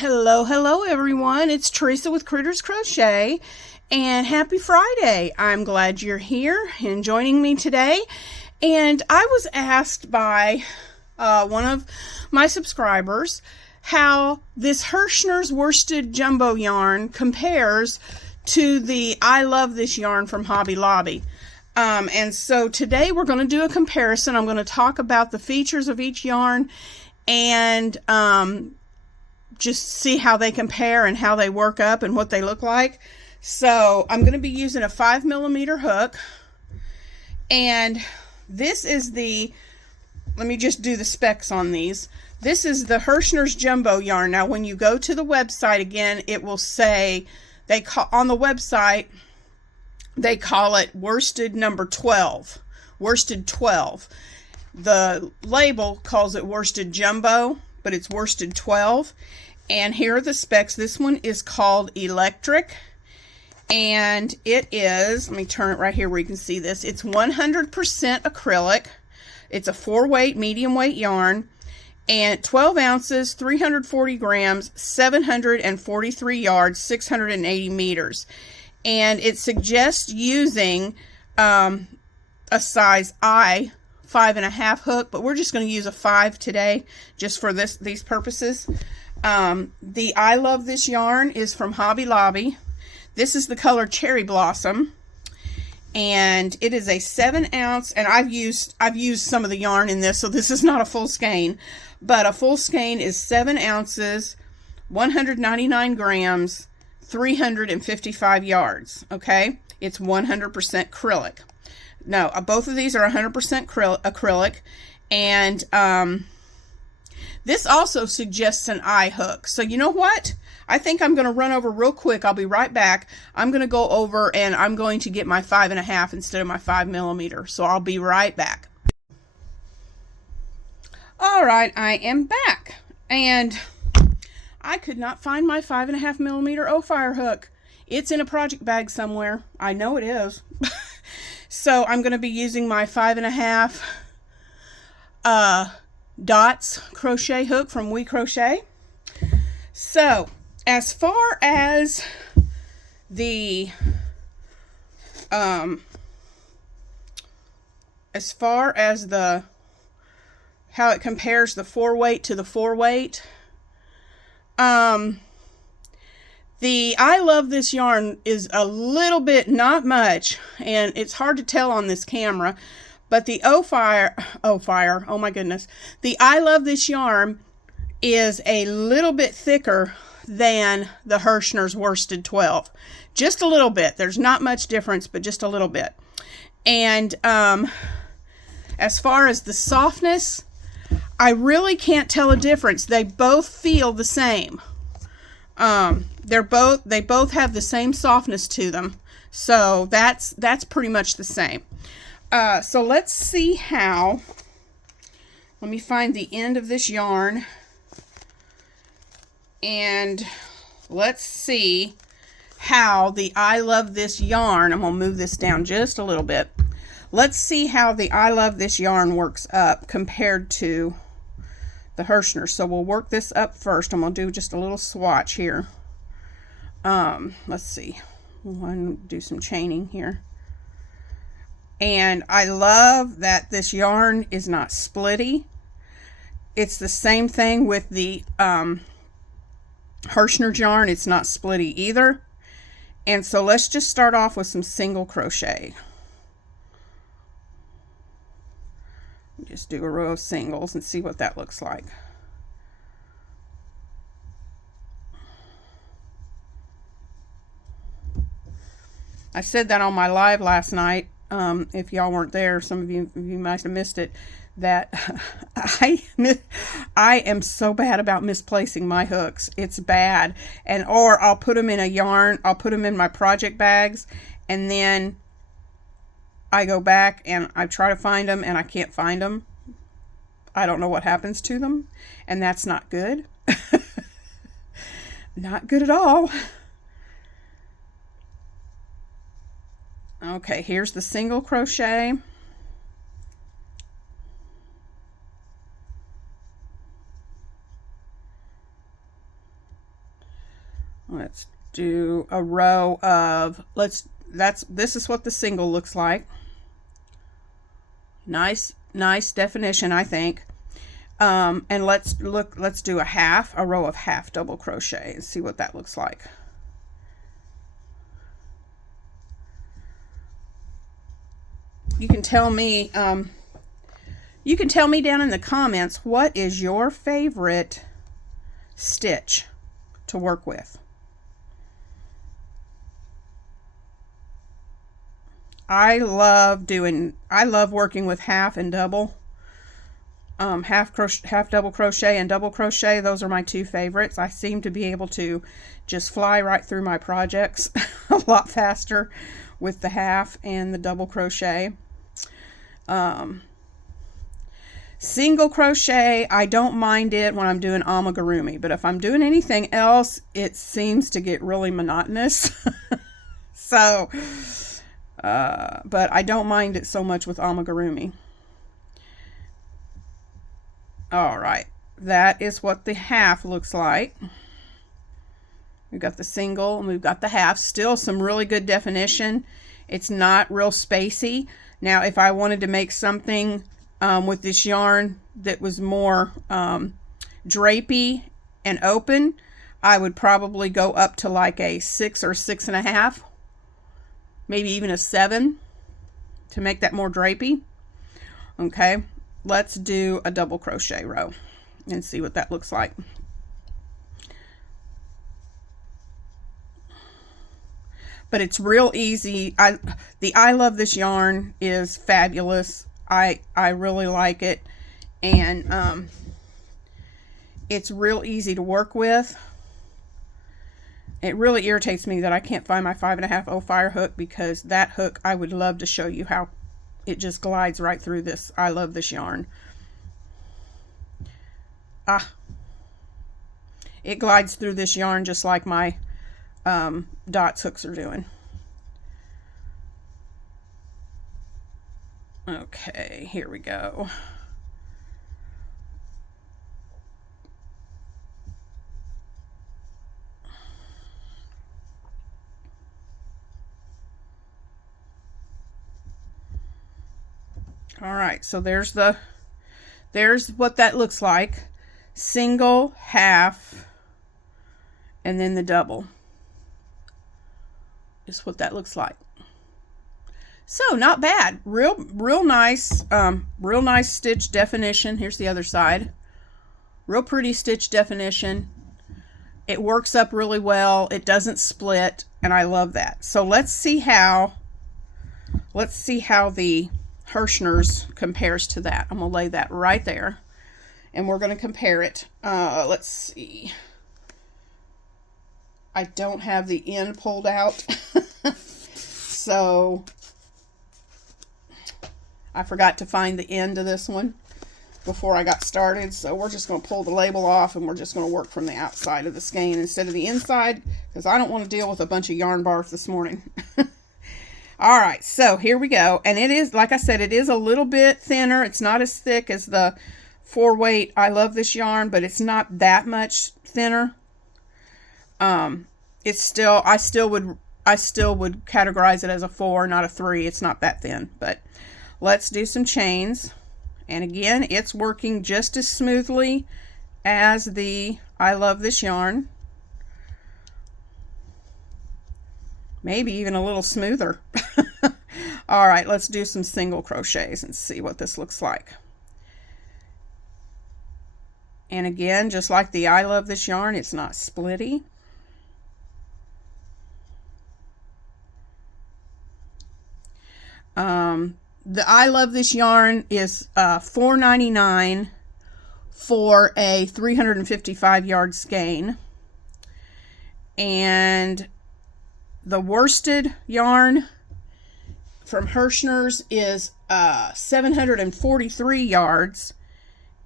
Hello everyone. It's Teresa with Critters Crochet, and happy Friday. I'm glad you're here and joining me today. And I was asked by one of my subscribers how this Herrschner's worsted jumbo yarn compares to the I Love This yarn from Hobby Lobby. And so today we're going to do a comparison. I'm going to talk about the features of each yarn and just see how they compare and how they work up and what they look like. So I'm going to be using a 5mm hook, and this is let me just do the specs on these. This is the Herrschner's jumbo yarn. Now when you go to the website, again, it will say, on the website they call it worsted number 12, worsted 12. The label calls it worsted jumbo, but it's worsted 12. And here are the specs. This one is called electric, and it is, let me turn it right here where you can see this. It's 100% acrylic. It's a 4-weight, medium weight yarn, and 12 ounces, 340 grams, 743 yards, 680 meters. And it suggests using a size I 5.5 hook, but we're just going to use a 5 today just for these purposes. The I Love This yarn is from Hobby Lobby. This is the color Cherry Blossom, and it is a 7-ounce, and I've used some of the yarn in this, so this is not a full skein, but a full skein is 7 ounces, 199 grams, 355 yards. Okay, it's 100% acrylic. No, both of these are 100% acrylic, and this also suggests an I hook. So you know what? I think I'm going to run over real quick. I'll be right back. I'm going to go over and I'm going to get my 5.5 instead of my 5mm. So I'll be right back. All right, I am back, and I could not find my 5.5mm O-Fire hook. It's in a project bag somewhere. I know it is. So I'm going to be using my 5.5 dots crochet hook from We Crochet. So as far as the how it compares the 4-weight to the 4-weight, the I Love This yarn is a little bit, not much, and it's hard to tell on this camera, but the O-Fire, oh my goodness, the I Love This yarn is a little bit thicker than the Herrschner's worsted 12. Just a little bit. There's not much difference, but just a little bit. And as far as the softness, I really can't tell a difference. They both feel the same. They both have the same softness to them. So that's pretty much the same. So let's see how, let me find the end of this yarn, and let's see how the I Love This yarn, I'm going to move this down just a little bit. Let's see how the I Love This yarn works up compared to the Herrschner. So we'll work this up first. I'm going to do just a little swatch here. Let's see. We'll do some chaining here. And I love that this yarn is not splitty. It's the same thing with the Herrschner yarn. It's not splitty either. And so let's just start off with some single crochet. Just do a row of singles and see what that looks like. I said that on my live last night. If y'all weren't there, some of you might have missed it, that I am so bad about misplacing my hooks. It's bad. Or I'll put them in a yarn, I'll put them in my project bags, and then I go back and I try to find them and I can't find them. I don't know what happens to them, and that's not good. Not good at all. Okay, here's the single crochet. Let's do a row of, this is what the single looks like. Nice definition, I think. And let's do a row of half double crochet and see what that looks like. You can tell me down in the comments, what is your favorite stitch to work with? I love working with half and double. Half double crochet and double crochet. Those are my two favorites. I seem to be able to just fly right through my projects a lot faster with the half and the double crochet. Single crochet, I don't mind it when I'm doing amigurumi, but if I'm doing anything else, it seems to get really monotonous. So, but I don't mind it so much with amigurumi. All right, that is what the half looks like. We've got the single and we've got the half. Still some really good definition. It's not real spacey. Now, if I wanted to make something with this yarn that was more drapey and open, I would probably go up to like a 6 or 6.5, maybe even a 7 to make that more drapey. Okay, let's do a double crochet row and see what that looks like. But it's real easy. I love this yarn is fabulous. I really like it, and it's real easy to work with. It really irritates me that I can't find my 5.5 fire hook, because that hook, I would love to show you how it just glides right through this. I love this yarn. It glides through this yarn just like my dots hooks are doing. Okay, here we go. All right, so there's what that looks like. Single, half, and then the double is what that looks like. So not bad. Real nice stitch definition. Here's the other side. Real pretty stitch definition. It works up really well. It doesn't split, and I love that. So let's see how the Herrschner's compares to that. I'm gonna lay that right there, and we're gonna compare it. Let's see. I don't have the end pulled out. So I forgot to find the end of this one before I got started. So we're just going to pull the label off, and we're just going to work from the outside of the skein instead of the inside, because I don't want to deal with a bunch of yarn barf this morning. All right, so here we go. And it is, like I said, it is a little bit thinner. It's not as thick as the 4-weight I Love This yarn, but it's not that much thinner. It's still, I still would categorize it as a 4, not a 3. It's not that thin, but let's do some chains. And again, it's working just as smoothly as the I Love This yarn. Maybe even a little smoother. All right, let's do some single crochets and see what this looks like. And again, just like the I Love This yarn, it's not splitty. The I Love This yarn is $4.99 for a 355 yard skein, and the worsted yarn from Herrschner's is 743 yards,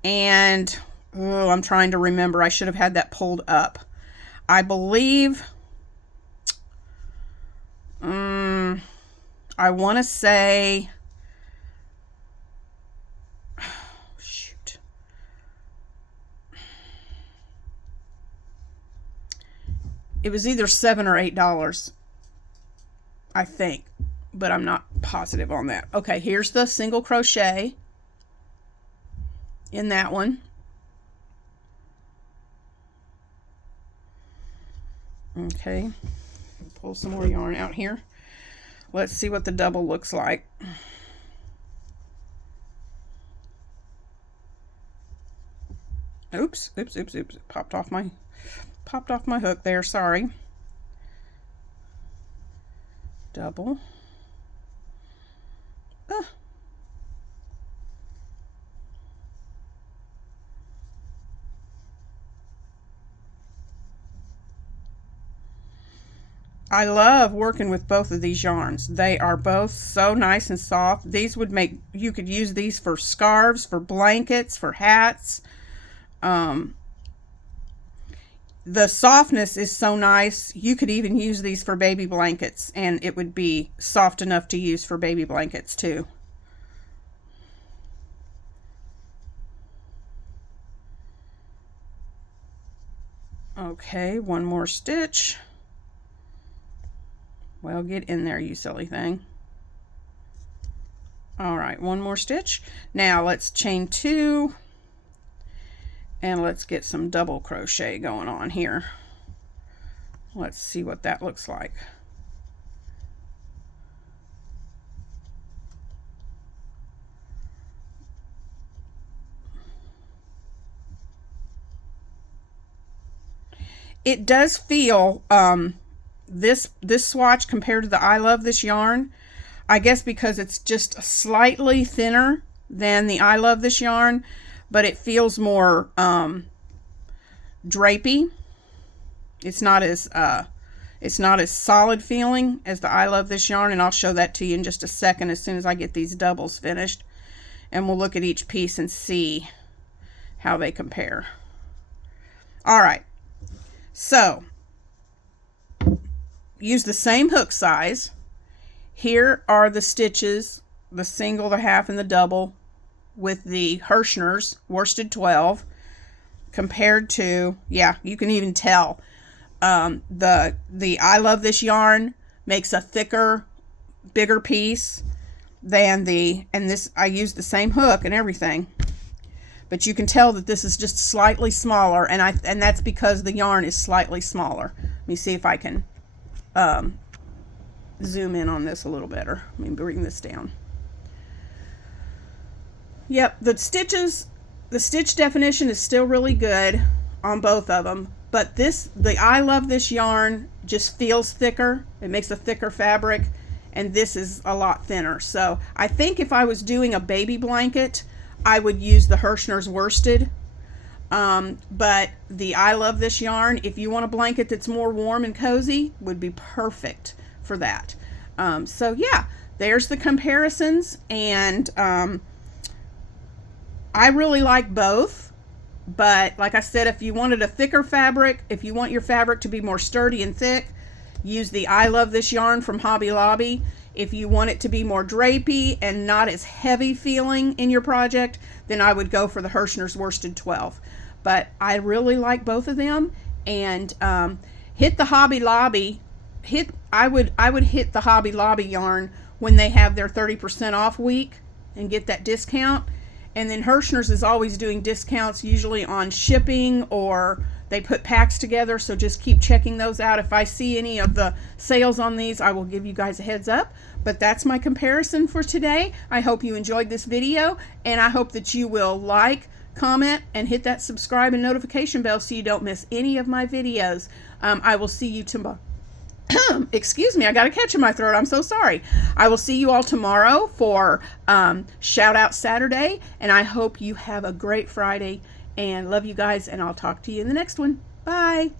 and I'm trying to remember. I should have had that pulled up. I believe I want to say, shoot, It was either $7 or $8, I think, but I'm not positive on that. Okay, here's the single crochet in that one. Okay, pull some more yarn out here. Let's see what the double looks like. Oops. Popped off my hook there, sorry. Double. I love working with both of these yarns. They are both so nice and soft. These would make, you could use these for scarves, for blankets, for hats. The softness is so nice. You could even use these for baby blankets, and it would be soft enough to use for baby blankets too. Okay, one more stitch. Well, get in there, you silly thing. All right, one more stitch. Now let's chain 2 and let's get some double crochet going on here. Let's see what that looks like. It does feel this swatch compared to the I Love This yarn, I guess because it's just slightly thinner than the I Love This yarn, but it feels more drapey. It's not as solid feeling as the I Love This yarn, and I'll show that to you in just a second as soon as I get these doubles finished, and we'll look at each piece and see how they compare. All right, so use the same hook size. Here are the stitches, the single, the half, and the double with the Herrschner's worsted 12 compared to, yeah, you can even tell the I Love This yarn makes a thicker, bigger piece than the, and this, I used the same hook and everything, but you can tell that this is just slightly smaller, and that's because the yarn is slightly smaller. Let me see if I can zoom in on this a little better. Let me bring this down. Yep, the stitch definition is still really good on both of them, but the I Love This yarn just feels thicker. It makes a thicker fabric, and this is a lot thinner. So I think if I was doing a baby blanket, I would use the Herrschner's worsted. But the I Love This yarn, if you want a blanket that's more warm and cozy, would be perfect for that. So yeah, there's the comparisons, and I really like both, but like I said, if you wanted a thicker fabric, if you want your fabric to be more sturdy and thick, use the I Love This yarn from Hobby Lobby. If you want it to be more drapey and not as heavy feeling in your project, then I would go for the Herrschner's worsted 12. But I really like both of them, and hit the Hobby Lobby. I would hit the Hobby Lobby yarn when they have their 30% off week and get that discount. And then Herrschner's is always doing discounts, usually on shipping, or they put packs together, so just keep checking those out. If I see any of the sales on these, I will give you guys a heads up. But that's my comparison for today. I hope you enjoyed this video, and I hope that you will like, comment, and hit that subscribe and notification bell so you don't miss any of my videos. I will see you tomorrow. Excuse me, I got a catch in my throat. I'm so sorry. I will see you all tomorrow for Shout Out Saturday, and I hope you have a great Friday, and love you guys, and I'll talk to you in the next one. Bye.